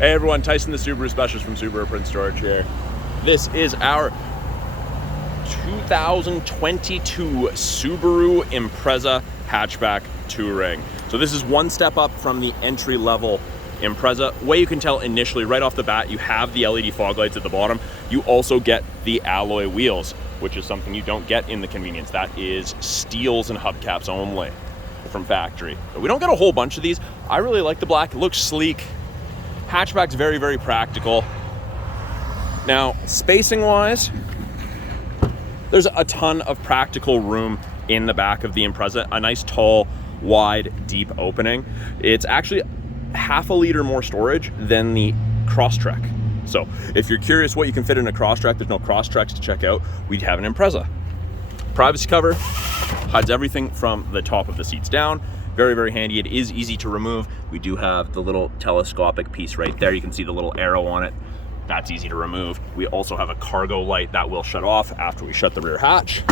Hey everyone, Tyson the Subaru Specialist from Subaru Prince Storage here. This is our 2022 Subaru Impreza Hatchback Touring. So this is one step up from the entry-level Impreza. Way you can tell initially, right off the bat, you have the LED fog lights at the bottom. You also get the alloy wheels, which is something you don't get in the convenience. That is steels and hubcaps only from factory. But we don't get a whole bunch of these. I really like the black. It looks sleek. Hatchback's very, very practical. Now, spacing wise, there's a ton of practical room in the back of the Impreza. A nice, tall, wide, deep opening. It's actually half a liter more storage than the Crosstrek. So if you're curious what you can fit in a Crosstrek, there's no Crosstreks to check out, we'd have an Impreza. Privacy cover hides everything from the top of the seats down. Very, very handy. It is easy to remove. We do have the little telescopic piece right there. You can see the little arrow on it. That's easy to remove. We also have a cargo light that will shut off after we shut the rear hatch.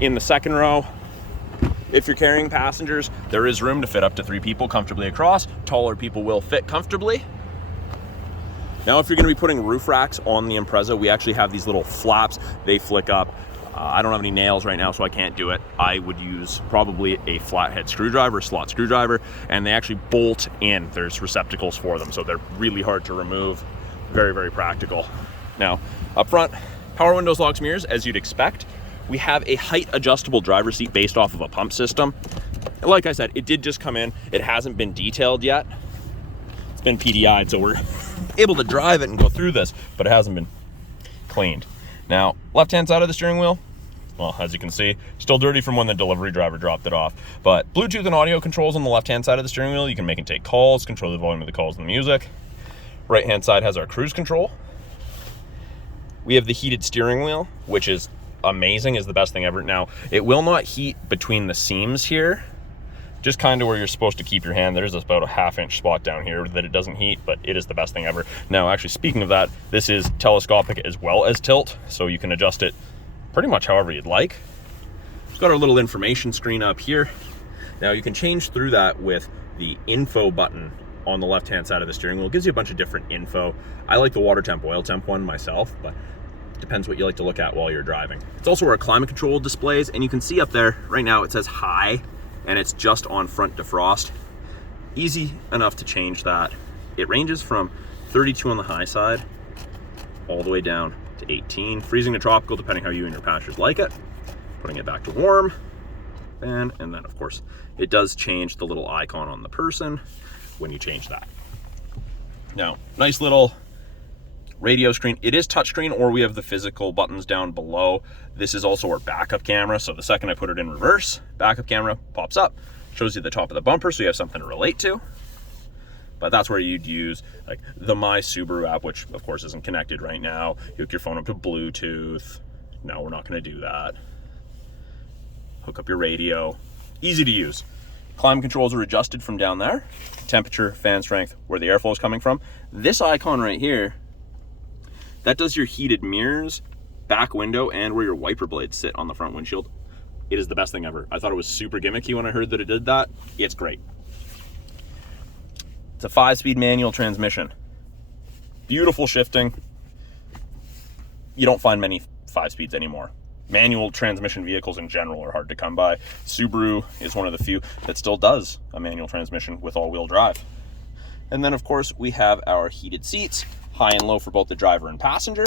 In the second row, if you're carrying passengers, there is room to fit up to 3 people comfortably across. Taller people will fit comfortably. Now, if you're going to be putting roof racks on the Impreza, we actually have these little flaps. They flick up. I don't have any nails right now, so I can't do it. I would use probably a flathead screwdriver, slot screwdriver, and they actually bolt in. There's receptacles for them, so they're really hard to remove. Very, very practical. Now, up front, power windows, locks, mirrors, as you'd expect. We have a height adjustable driver's seat based off of a pump system. And like I said, it did just come in. It hasn't been detailed yet. It's been PDI'd, so we're able to drive it and go through this, but it hasn't been cleaned. Now, left-hand side of the steering wheel, well, as you can see, still dirty from when the delivery driver dropped it off. But Bluetooth and audio controls on the left-hand side of the steering wheel. You can make and take calls, control the volume of the calls and the music. Right-hand side has our cruise control. We have the heated steering wheel, which is amazing, is the best thing ever. Now, it will not heat between the seams here, just kind of where you're supposed to keep your hand. There's about a ½ inch spot down here that it doesn't heat, but it is the best thing ever. Now, actually, speaking of that, this is telescopic as well as tilt, so you can adjust it pretty much however you'd like. We've got our little information screen up here. Now, you can change through that with the info button on the left-hand side of the steering wheel. It gives you a bunch of different info. I like the water temp, oil temp one myself, but it depends what you like to look at while you're driving. It's also where our climate control displays, and you can see up there right now it says high, and it's just on front defrost. Easy enough to change that. It ranges from 32 on the high side all the way down to 18, freezing to tropical depending how you and your passengers like it. Putting it back to warm, and then of course it does change the little icon on the person when you change that. Now, nice little radio screen. It is touchscreen, or we have the physical buttons down below. This is also our backup camera, so the second I put it in reverse, backup camera pops up, shows you the top of the bumper so you have something to relate to. But that's where you'd use like the My Subaru app, which of course isn't connected right now. You hook your phone up to Bluetooth. No, we're not going to do that. Hook up your radio. Easy to use. Climate controls are adjusted from down there. Temperature, fan strength, where the airflow is coming from. This icon right here, that does your heated mirrors, back window, and where your wiper blades sit on the front windshield. It is the best thing ever. I thought it was super gimmicky when I heard that it did that. It's great. It's a 5-speed manual transmission. Beautiful shifting. You don't find many 5-speeds anymore. Manual transmission vehicles in general are hard to come by. Subaru is one of the few that still does a manual transmission with all-wheel drive. And then, of course, we have our heated seats, high and low for both the driver and passenger.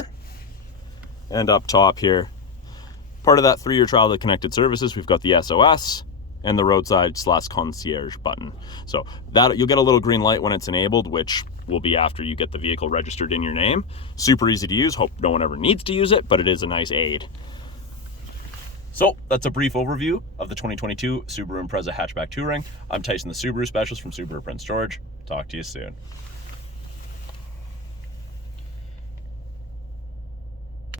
And up top here, part of that 3-year trial to connected services, we've got the SOS and the roadside/concierge button. So that you'll get a little green light when it's enabled, which will be after you get the vehicle registered in your name. Super easy to use. Hope no one ever needs to use it, but it is a nice aid. So that's a brief overview of the 2022 Subaru Impreza Hatchback Touring. I'm Tyson, the Subaru Specialist from Subaru Prince George. Talk to you soon.